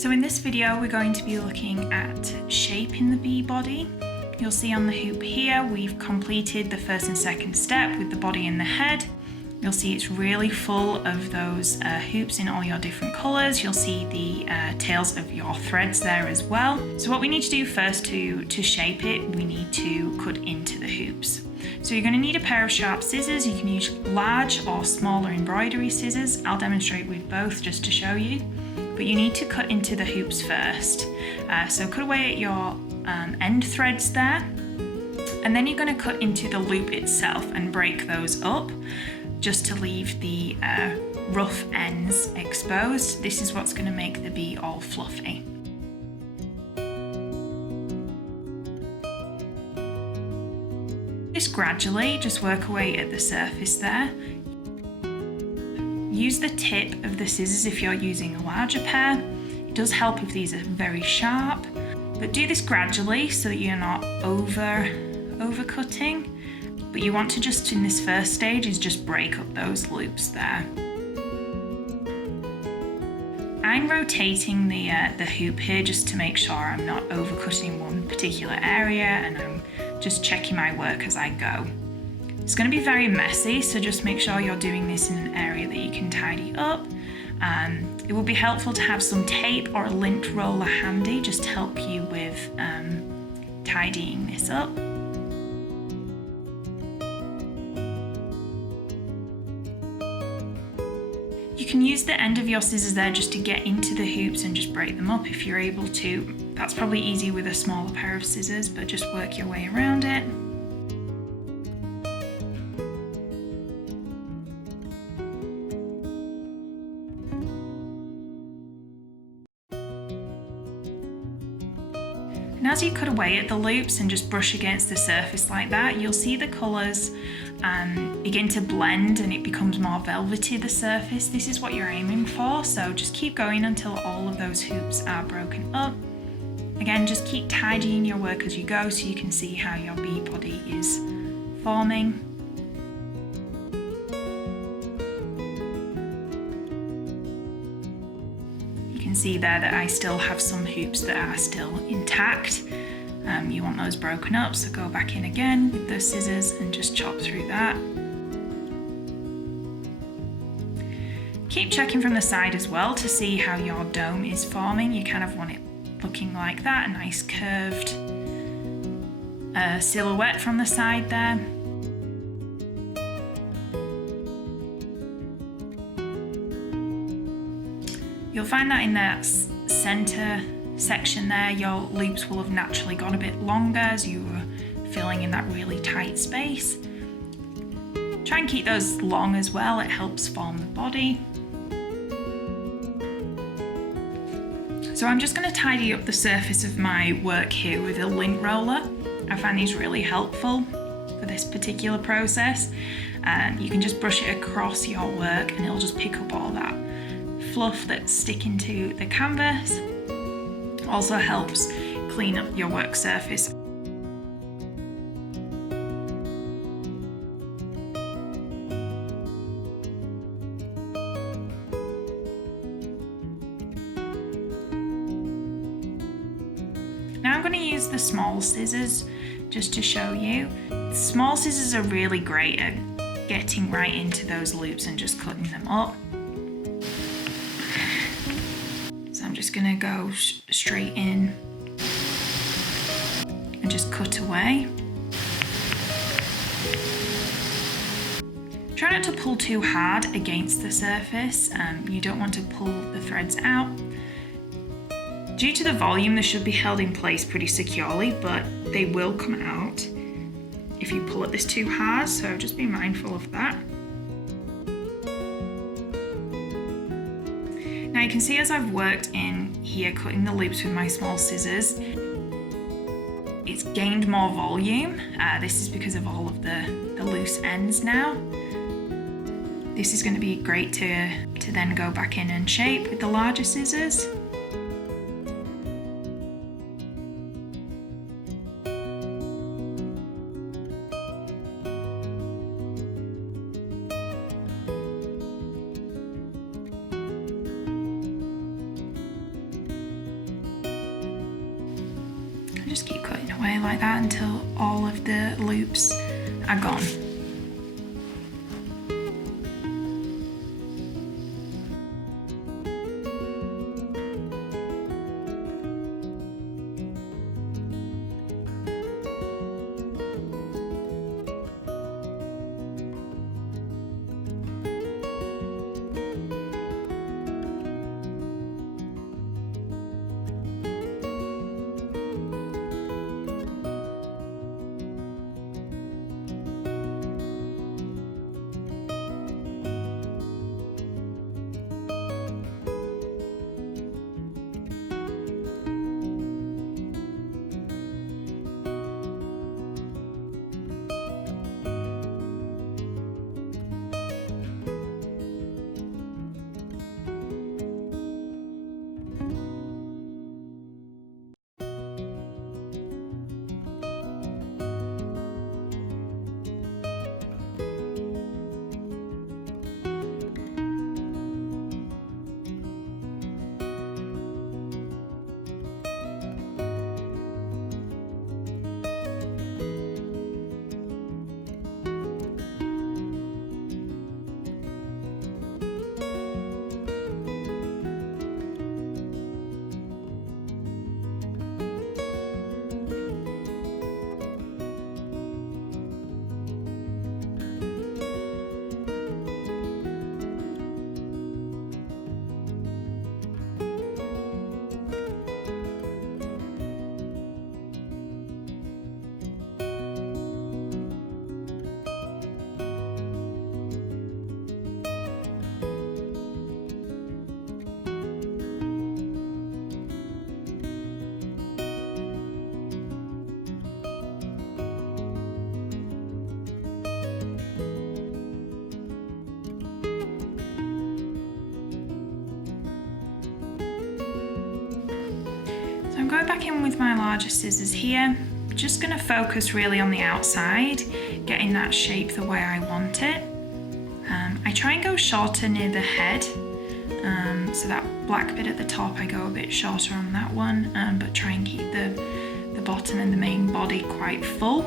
So in this video, we're going to be looking at shaping the bee body. You'll see on the hoop here, we've completed the first and second step with the body and the head. You'll see it's really full of those hoops in all your different colours. You'll see the tails of your threads there as well. So what we need to do first to shape it, we need to cut into the hoops. So you're going to need a pair of sharp scissors. You can use large or smaller embroidery scissors. I'll demonstrate with both just to show you. But you need to cut into the hoops first. So cut away at your end threads there. And then you're going to cut into the loop itself and break those up, just to leave the rough ends exposed. This is what's going to make the bee all fluffy. Just gradually, just work away at the surface there. Use the tip of the scissors if you're using a larger pair. It does help if these are very sharp, but do this gradually so that you're not over cutting. But you want to just, in this first stage, is just break up those loops there. I'm rotating the hoop here just to make sure I'm not overcutting one particular area, and I'm just checking my work as I go. It's going to be very messy, so just make sure you're doing this in an area that you can tidy up. It will be helpful to have some tape or a lint roller handy just to help you with tidying this up. You can use the end of your scissors there just to get into the hoops and just break them up if you're able to. That's probably easy with a smaller pair of scissors, but just work your way around it. And as you cut away at the loops and just brush against the surface like that, you'll see the colours begin to blend and it becomes more velvety, the surface. This is what you're aiming for, so just keep going until all of those hoops are broken up. Again, just keep tidying your work as you go so you can see how your bee body is forming. You can see there that I still have some hoops that are still intact. You want those broken up, so go back in again with the scissors and just chop through that. Keep checking from the side as well to see how your dome is forming. You kind of want it looking like that, a nice curved silhouette from the side there. You'll find that in that center section there, your loops will have naturally got a bit longer as you were filling in that really tight space. Try and keep those long as well, it helps form the body. So I'm just going to tidy up the surface of my work here with a lint roller. I find these really helpful for this particular process. You can just brush it across your work and it'll just pick up all that fluff that's sticking to the canvas. Also helps clean up your work surface. Now I'm going to use the small scissors just to show you. Small scissors are really great at getting right into those loops and just cutting them up. So I'm just going to go straight in and just cut away. Try not to pull too hard against the surface. You don't want to pull the threads out. Due to the volume, they should be held in place pretty securely, but they will come out if you pull at this too hard, so just be mindful of that. Now you can see as I've worked in here cutting the loops with my small scissors, it's gained more volume. This is because of all of the loose ends now. This is going to be great to then go back in and shape with the larger scissors. Just keep cutting away like that until all of the loops are gone. I'm going back in with my larger scissors here. Just going to focus really on the outside, getting that shape the way I want it. I try and go shorter near the head, so that black bit at the top I go a bit shorter on that one, but try and keep the bottom and the main body quite full.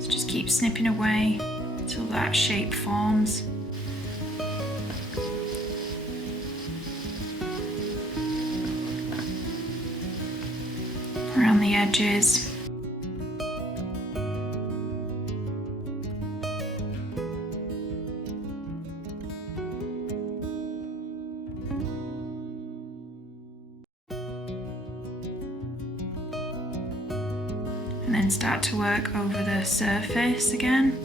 So just keep snipping away until that shape forms. Around the edges. And then start to work over the surface again.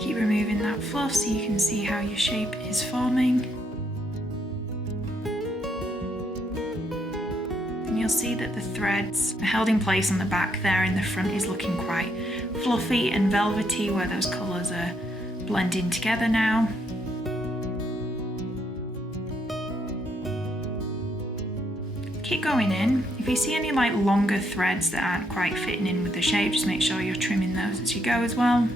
Keep removing that fluff so you can see how your shape is forming. And you'll see that the threads are held in place on the back there, and the front is looking quite fluffy and velvety where those colours are blending together now. Keep going in. If you see any like longer threads that aren't quite fitting in with the shape, just make sure you're trimming those as you go as well.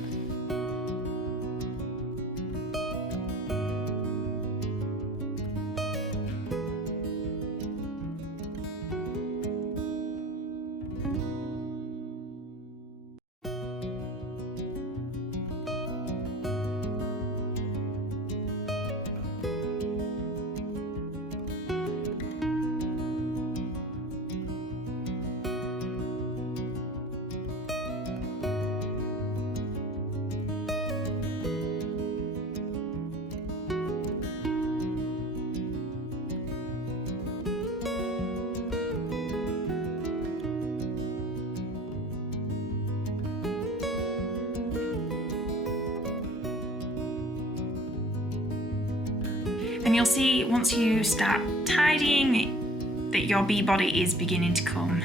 And you'll see once you start tidying that your bee body is beginning to come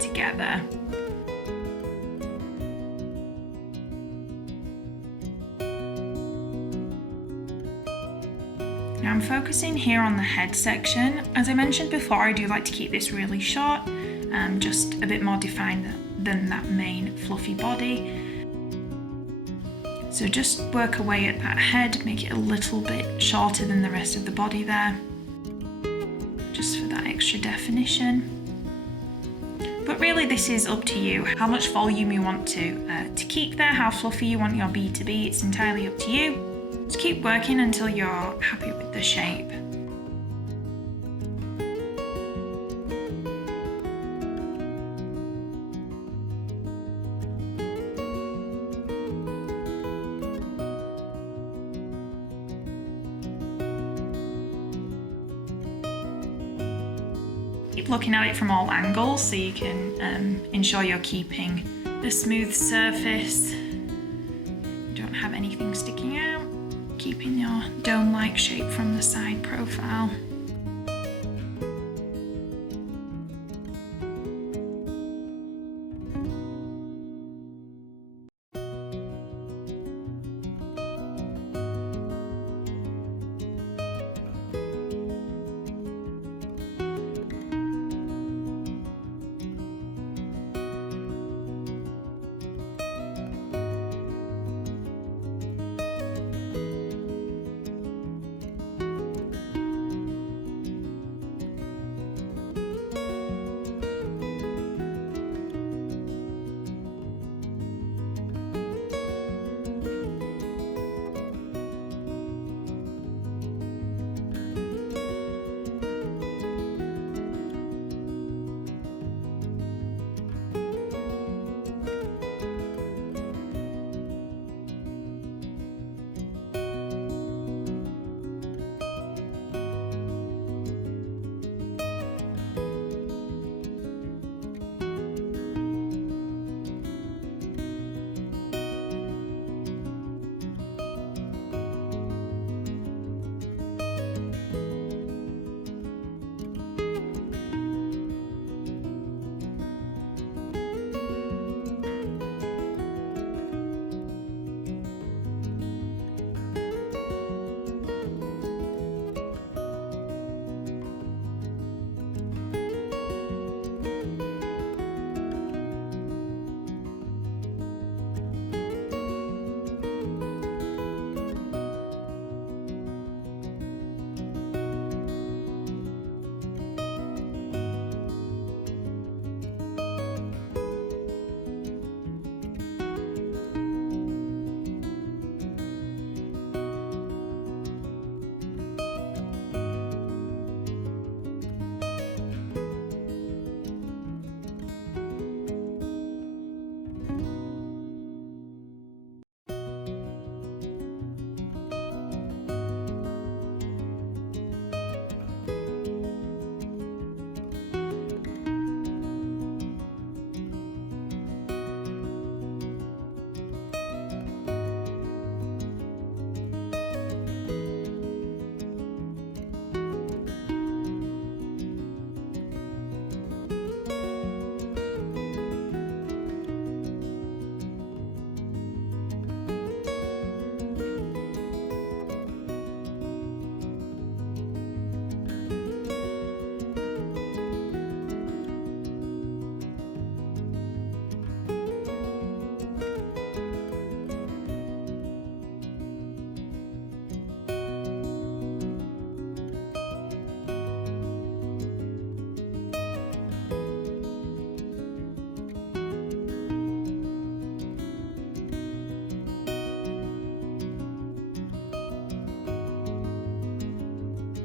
together. Now I'm focusing here on the head section. As I mentioned before, I do like to keep this really short, just a bit more defined than that main fluffy body. So just work away at that head, make it a little bit shorter than the rest of the body there, just for that extra definition. But really this is up to you, how much volume you want to keep there, how fluffy you want your bee to be, it's entirely up to you. Just keep working until you're happy with the shape. Keep looking at it from all angles so you can ensure you're keeping a smooth surface. You don't have anything sticking out. Keeping your dome-like shape from the side profile.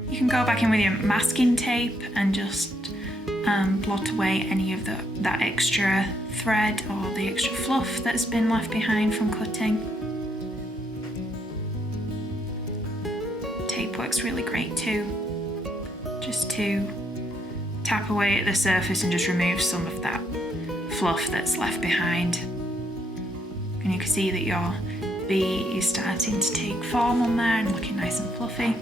You can go back in with your masking tape and just blot away any of that extra thread or the extra fluff that's been left behind from cutting. Tape works really great too, just to tap away at the surface and just remove some of that fluff that's left behind. And you can see that your bee is starting to take form on there and looking nice and fluffy.